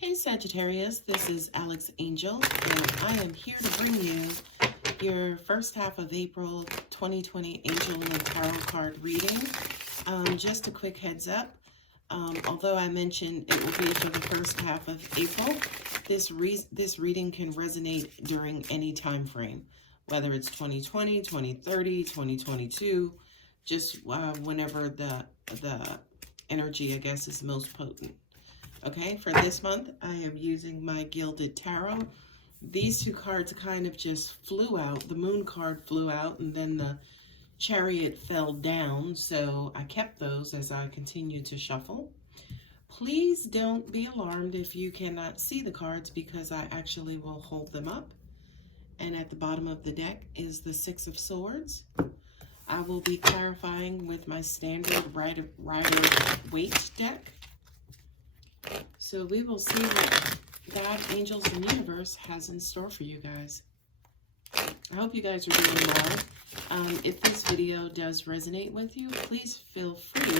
Hey Sagittarius, this is Alex Angel, and I am here to bring you your first half of April 2020 Angel and Tarot card reading. Just a quick heads up, although I mentioned it will be for the first half of April, this reading can resonate during any time frame, whether it's 2020, 2030, 2022, just whenever the energy, I guess, is most potent. Okay, for this month, I am using my Gilded Tarot. These two cards kind of just flew out. The Moon card flew out, and then the Chariot fell down, so I kept those as I continue to shuffle. Please don't be alarmed if you cannot see the cards, because I actually will hold them up. And at the bottom of the deck is the Six of Swords. I will be clarifying with my standard Rider-Waite deck. So we will see what God, angels, and universe has in store for you guys. I hope you guys are doing well. If this video does resonate with you, please feel free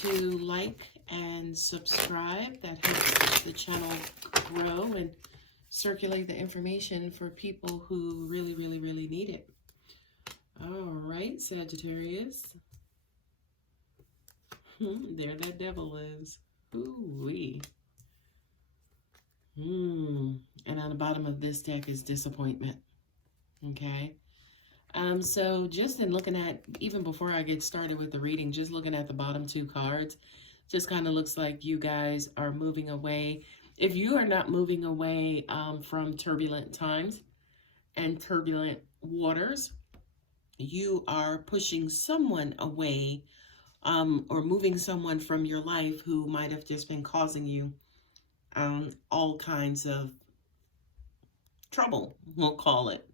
to like and subscribe. That helps the channel grow and circulate the information for people who really need it. All right, Sagittarius. There that devil is. Ooh-wee. And on the bottom of this deck is disappointment. Okay. So just in looking at, even before I get started with the reading, just looking at the bottom two cards, just kind of looks like you guys are moving away. If you are not moving away from turbulent times and turbulent waters, you are pushing someone away or moving someone from your life who might have just been causing you all kinds of trouble, we'll call it.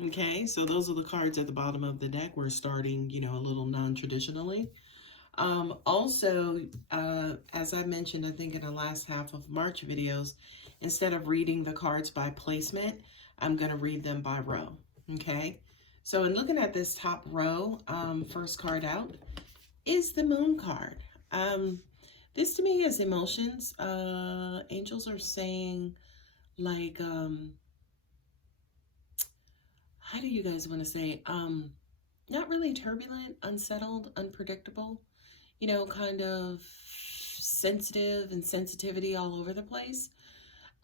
Okay, so those are the cards at the bottom of the deck. We're starting, a little non-traditionally. Also, as I mentioned, I think in the last half of March videos, instead of reading the cards by placement, I'm going to read them by row. Okay, so in looking at this top row, first card out is the Moon card. This to me is emotions. Angels are saying, like, how do you guys want to say? Not really turbulent, unsettled, unpredictable, kind of sensitive and sensitivity all over the place.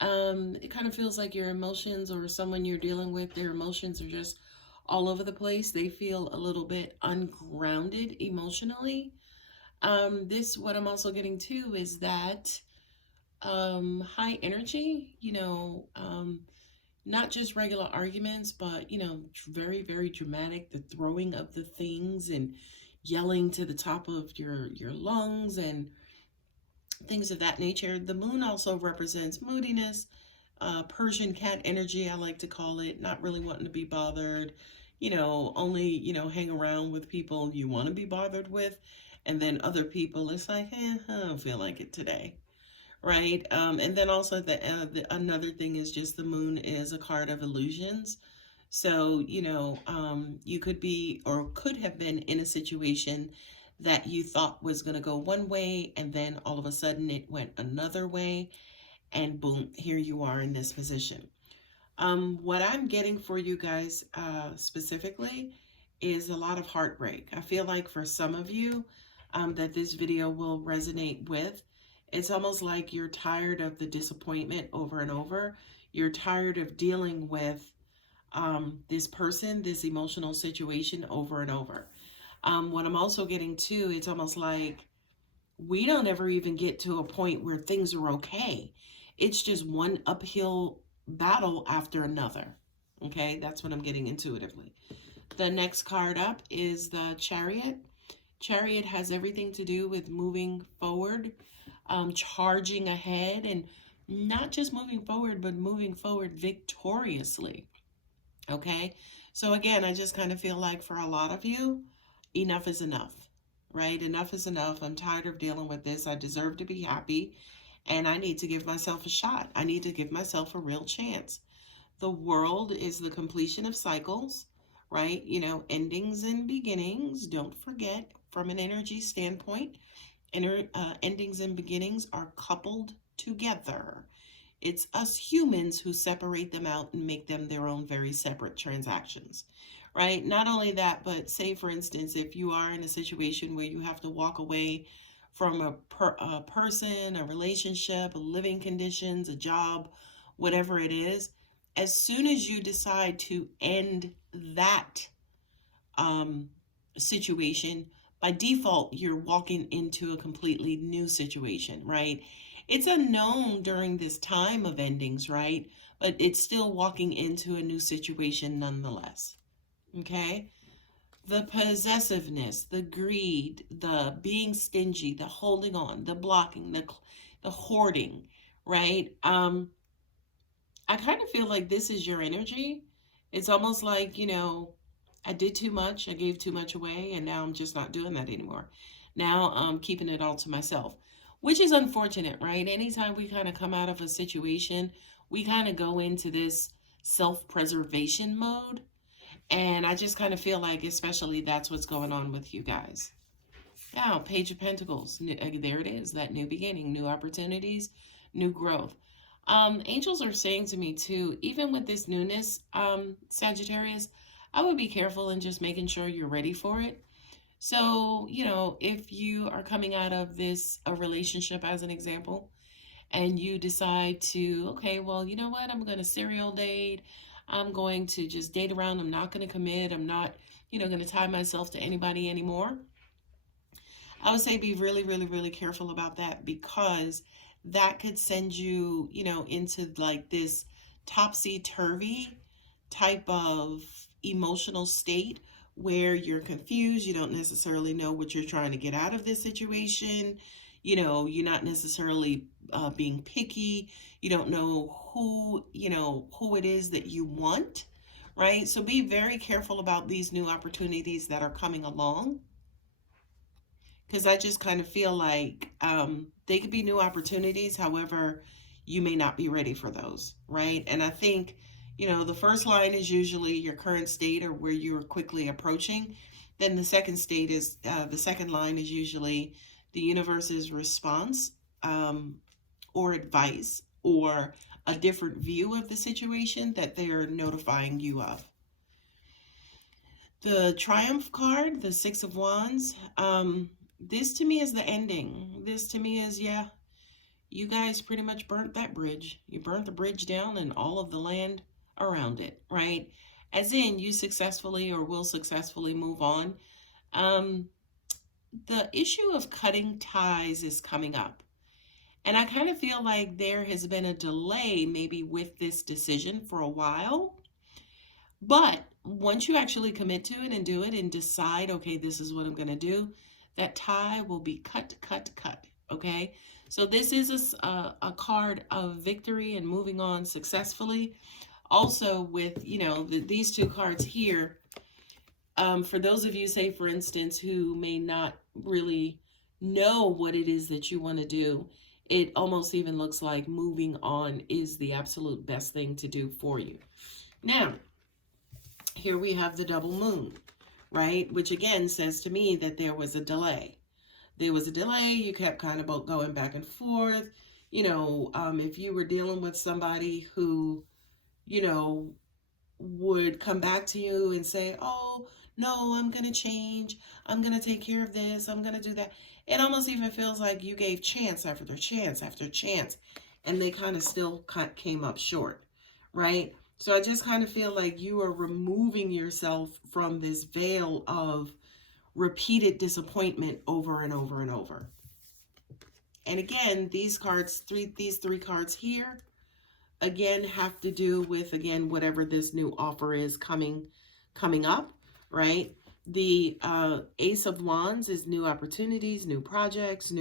It kind of feels like your emotions, or someone you're dealing with, their emotions are just all over the place. They feel a little bit ungrounded emotionally. What I'm also getting too is that high energy, not just regular arguments, but, very dramatic, the throwing of the things and yelling to the top of your lungs and things of that nature. The Moon also represents moodiness, Persian cat energy, I like to call it, not really wanting to be bothered, only, hang around with people you want to be bothered with. And then other people, it's like, I don't feel like it today, right? And then also another thing is just the Moon is a card of illusions. So, you could be or could have been in a situation that you thought was going to go one way, and then all of a sudden it went another way, and boom, here you are in this position. What I'm getting for you guys specifically is a lot of heartbreak. I feel like for some of you that this video will resonate with. It's almost like you're tired of the disappointment over and over. You're tired of dealing with this person, this emotional situation over and over. What I'm also getting too, it's almost like we don't ever even get to a point where things are okay. It's just one uphill battle after another. Okay, that's what I'm getting intuitively. The next card up is the Chariot. Chariot has everything to do with moving forward, charging ahead, and not just moving forward, but moving forward victoriously. Okay, so again, I just kind of feel like for a lot of you, enough is enough, right? Enough is enough. I'm tired of dealing with this. I deserve to be happy, and I need to give myself a shot. I need to give myself a real chance. The world is the completion of cycles, right? Endings and beginnings. Don't forget, from an energy standpoint, endings and beginnings are coupled together. It's us humans who separate them out and make them their own very separate transactions, right? Not only that, but say, for instance, if you are in a situation where you have to walk away from a person, a relationship, a living conditions, a job, whatever it is, as soon as you decide to end that um, situation, by default, you're walking into a completely new situation, right? It's unknown during this time of endings, right? But it's still walking into a new situation nonetheless. Okay? The possessiveness, the greed, the being stingy, the holding on, the blocking, the hoarding, right? I kind of feel like this is your energy. It's almost like, I did too much, I gave too much away, and now I'm just not doing that anymore. Now I'm keeping it all to myself, which is unfortunate, right? Anytime we kind of come out of a situation, we kind of go into this self-preservation mode. And I just kind of feel like, especially, that's what's going on with you guys. Now, Page of Pentacles, there it is, that new beginning, new opportunities, new growth. Angels are saying to me too, even with this newness, Sagittarius, I would be careful in just making sure you're ready for it. So, if you are coming out of a relationship as an example, and you decide to, okay, well, you know what, I'm going to serial date. I'm going to just date around. I'm not going to commit. I'm not, going to tie myself to anybody anymore. I would say be really, really, really careful about that, because that could send you, into like this topsy-turvy type of emotional state where you're confused. You don't necessarily know what you're trying to get out of this situation. You're not necessarily being picky. You don't know who it is that you want, right? So be very careful about these new opportunities that are coming along, because I just kind of feel like they could be new opportunities. However, you may not be ready for those, right? And I think, the first line is usually your current state or where you're quickly approaching. Then the second line is usually the universe's response or advice or a different view of the situation that they're notifying you of. The Triumph card, the Six of Wands, this to me is the ending. This to me is, you guys pretty much burnt that bridge. You burnt the bridge down and all of the land around it, right? As in, you successfully or will successfully move on. The issue of cutting ties is coming up. And I kind of feel like there has been a delay maybe with this decision for a while. But once you actually commit to it and do it and decide, okay, this is what I'm going to do, that tie will be cut, okay? So this is a card of victory and moving on successfully. Also with, these two cards here, for those of you, say, for instance, who may not really know what it is that you want to do, it almost even looks like moving on is the absolute best thing to do for you. Now, here we have the double moon, right? Which again says to me that there was a delay. There was a delay. You kept kind of going back and forth. If you were dealing with somebody who, would come back to you and say, oh, no, I'm going to change. I'm going to take care of this. I'm going to do that. It almost even feels like you gave chance after chance after chance, and they kind of still came up short, right? So I just kind of feel like you are removing yourself from this veil of repeated disappointment over and over and over. And again, these three cards here, again, have to do with, again, whatever this new offer is coming up, right? The Ace of Wands is new opportunities, new projects,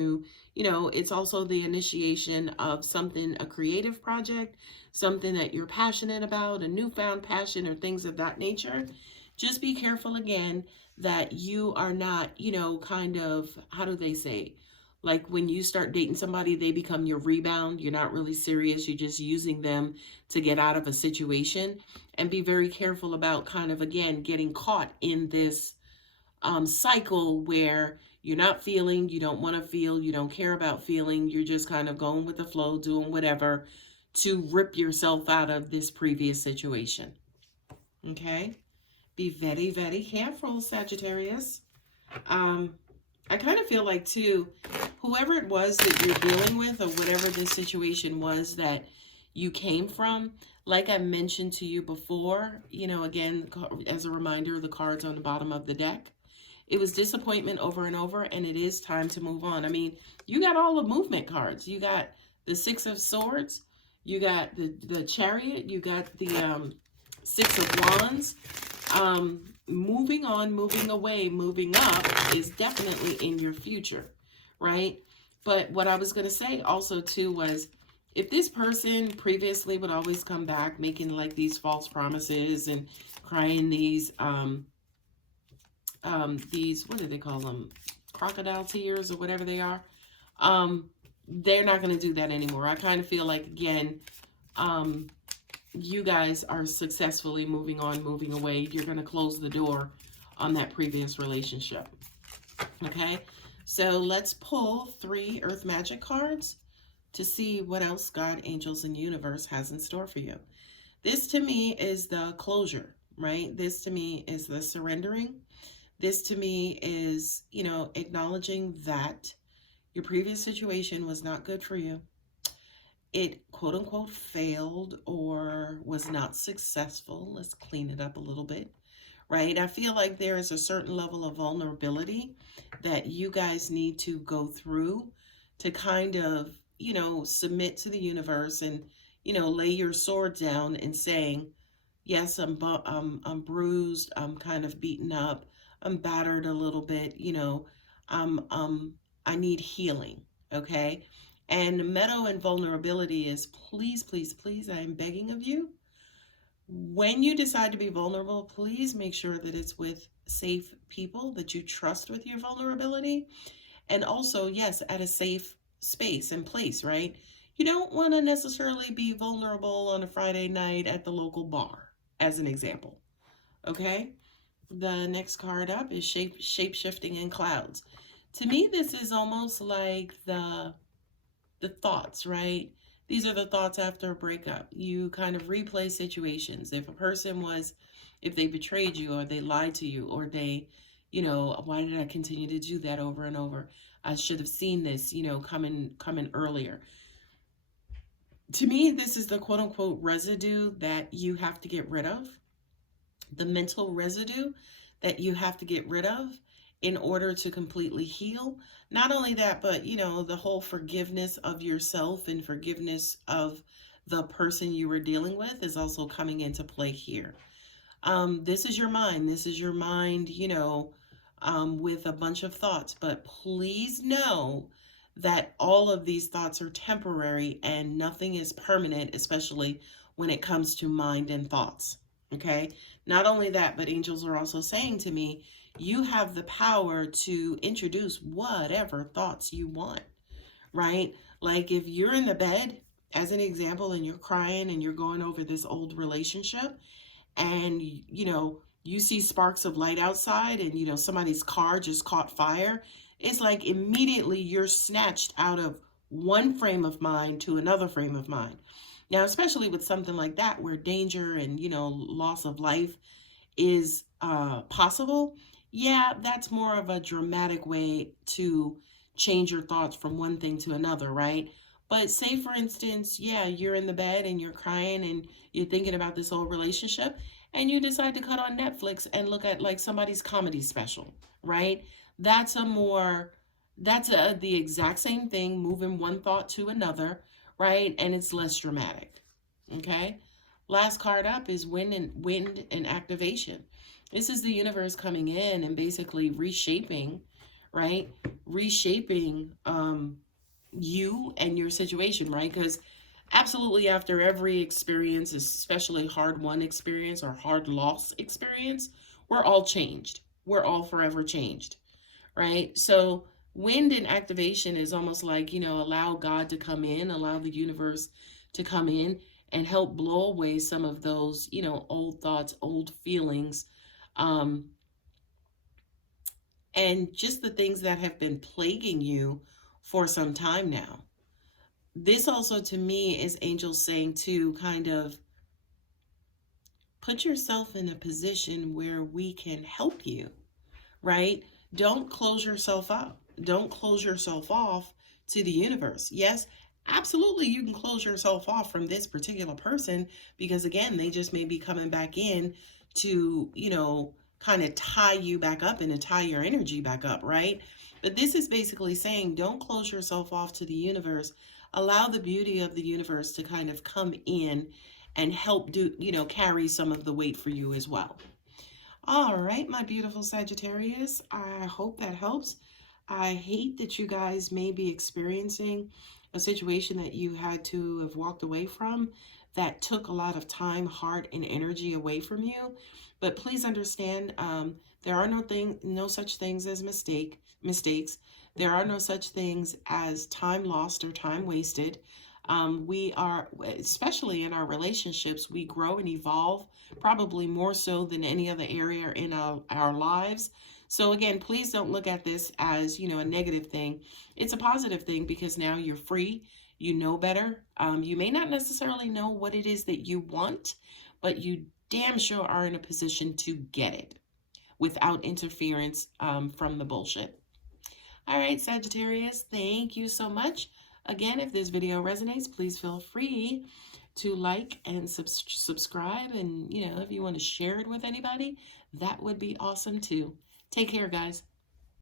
it's also the initiation of something, a creative project, something that you're passionate about, a newfound passion or things of that nature. Just be careful again that you are not, kind of, how do they say? Like when you start dating somebody, they become your rebound. You're not really serious. You're just using them to get out of a situation. And be very careful about kind of, again, getting caught in this cycle where You're not feeling, you don't want to feel, you don't care about feeling. You're just kind of going with the flow, doing whatever to rip yourself out of this previous situation. Okay? Be very, very careful, Sagittarius. I kind of feel like, too, whoever it was that you're dealing with or whatever this situation was that you came from, like I mentioned to you before, you know, again, as a reminder, the cards on the bottom of the deck, it was disappointment over and over, and it is time to move on. I mean, you got all the movement cards. You got the Six of Swords, you got the Chariot, you got the Six of Wands. Moving on, moving away, moving up is definitely in your future, right? But what I was going to say also too was, if this person previously would always come back making like these false promises and crying these, what do they call them? Crocodile tears or whatever they are. They're not going to do that anymore. I kind of feel like, again, you guys are successfully moving on, moving away. You're going to close the door on that previous relationship. Okay, so let's pull 3 Earth Magic cards to see what else God, angels, and universe has in store for you. This to me is the closure, right? This to me is the surrendering. This to me is, you know, acknowledging that your previous situation was not good for you. It quote unquote failed or was not successful. Let's clean it up a little bit, right? I feel like there is a certain level of vulnerability that you guys need to go through to kind of, you know, submit to the universe and, you know, lay your sword down and saying, yes, I'm bruised, I'm kind of beaten up, I'm battered a little bit, you know, I need healing, okay? And meadow and vulnerability is, please, please, please, I am begging of you, when you decide to be vulnerable, please make sure that it's with safe people that you trust with your vulnerability. And also, yes, at a safe space and place, right? You don't want to necessarily be vulnerable on a Friday night at the local bar, as an example. Okay? The next card up is shape-shifting in clouds. To me, this is almost like the thoughts, right? These are the thoughts after a breakup. You kind of replay situations. If a person was, if they betrayed you or they lied to you or they, you know, why did I continue to do that over and over? I should have seen this, you know, coming earlier. To me, this is the quote unquote residue that you have to get rid of. The mental residue that you have to get rid of in order to completely heal. Not only that, but, you know, the whole forgiveness of yourself and forgiveness of the person you were dealing with is also coming into play here. This is your mind. This is your mind, you know, with a bunch of thoughts. But please know that all of these thoughts are temporary and nothing is permanent, especially when it comes to mind and thoughts. Okay? Not only that, but angels are also saying to me, you have the power to introduce whatever thoughts you want, right? Like if you're in the bed, as an example, and you're crying and you're going over this old relationship and, you know, you see sparks of light outside and, you know, somebody's car just caught fire, it's like immediately you're snatched out of one frame of mind to another frame of mind. Now, especially with something like that where danger and, you know, loss of life is possible, yeah, that's more of a dramatic way to change your thoughts from one thing to another, right? But say, for instance, yeah, you're in the bed and you're crying and you're thinking about this old relationship and you decide to cut on Netflix and look at like somebody's comedy special, right? That's the exact same thing, moving one thought to another, right? And it's less dramatic, okay? Last card up is wind and activation. This is the universe coming in and basically reshaping, right? Reshaping you and your situation, right? Because absolutely after every experience, especially hard-won experience or hard loss experience, we're all changed. We're all forever changed, right? So wind and activation is almost like, you know, allow God to come in, allow the universe to come in and help blow away some of those, you know, old thoughts, old feelings, and just the things that have been plaguing you for some time now. This also to me is angels saying to kind of put yourself in a position where we can help you, right? Don't close yourself up. Don't close yourself off to the universe. Yes, absolutely, you can close yourself off from this particular person because, again, they just may be coming back in to, kind of tie you back up and to tie your energy back up, right? But this is basically saying don't close yourself off to the universe. Allow the beauty of the universe to kind of come in and help carry some of the weight for you as well. All right, my beautiful Sagittarius, I hope that helps. I hate that you guys may be experiencing a situation that you had to have walked away from that took a lot of time, heart, and energy away from you. But please understand, there are no such things as mistakes. There are no such things as time lost or time wasted. We are, especially in our relationships, we grow and evolve probably more so than any other area in our lives. So again, please don't look at this as, a negative thing. It's a positive thing because now you're free. You know better. You may not necessarily know what it is that you want, but you damn sure are in a position to get it without interference from the bullshit. All right, Sagittarius, thank you so much. Again, if this video resonates, please feel free to like and subscribe. And, if you want to share it with anybody, that would be awesome too. Take care, guys.